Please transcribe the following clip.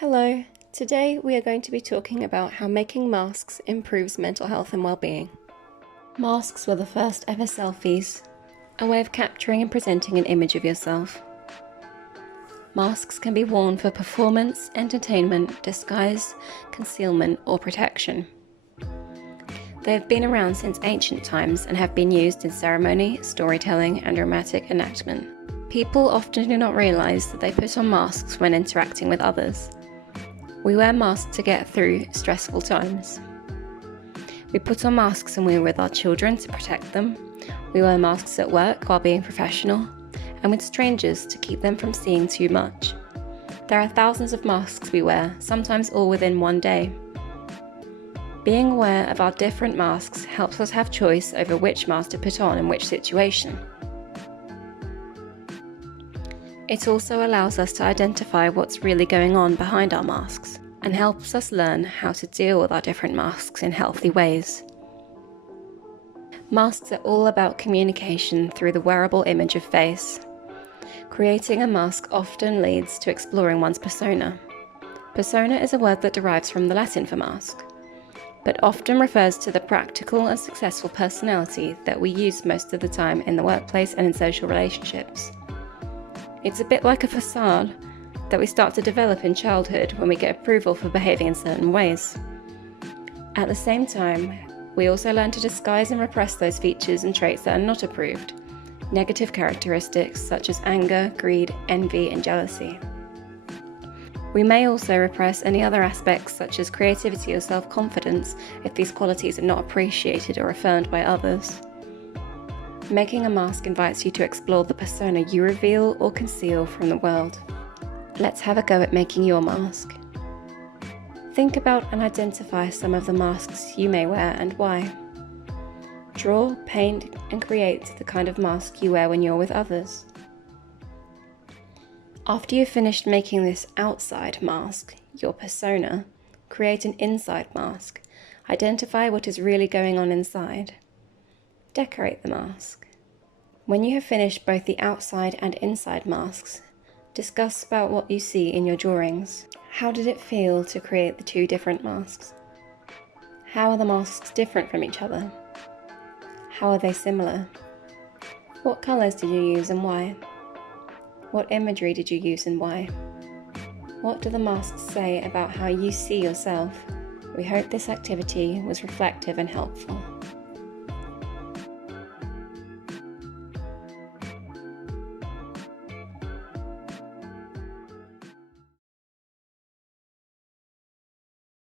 Hello, today we are going to be talking about how making masks improves mental health and well-being. Masks were the first ever selfies, a way of capturing and presenting an image of yourself. Masks can be worn for performance, entertainment, disguise, concealment, or protection. They have been around since ancient times and have been used in ceremony, storytelling, and dramatic enactment. People often do not realise that they put on masks when interacting with others. We wear masks to get through stressful times. We put on masks when we are with our children to protect them. We wear masks at work while being professional, and with strangers to keep them from seeing too much. There are thousands of masks we wear, sometimes all within one day. Being aware of our different masks helps us have choice over which mask to put on in which situation. It also allows us to identify what's really going on behind our masks and helps us learn how to deal with our different masks in healthy ways. Masks are all about communication through the wearable image of face. Creating a mask often leads to exploring one's persona. Persona is a word that derives from the Latin for mask, but often refers to the practical and successful personality that we use most of the time in the workplace and in social relationships. It's a bit like a facade that we start to develop in childhood when we get approval for behaving in certain ways. At the same time, we also learn to disguise and repress those features and traits that are not approved, negative characteristics such as anger, greed, envy, and jealousy. We may also repress any other aspects such as creativity or self-confidence if these qualities are not appreciated or affirmed by others. Making a mask invites you to explore the persona you reveal or conceal from the world. Let's have a go at making your mask. Think about and identify some of the masks you may wear and why. Draw, paint, and create the kind of mask you wear when you're with others. After you've finished making this outside mask, your persona, create an inside mask. Identify what is really going on inside. Decorate the mask. When you have finished both the outside and inside masks, discuss about what you see in your drawings. How did it feel to create the two different masks? How are the masks different from each other? How are they similar? What colours did you use and why? What imagery did you use and why? What do the masks say about how you see yourself? We hope this activity was reflective and helpful.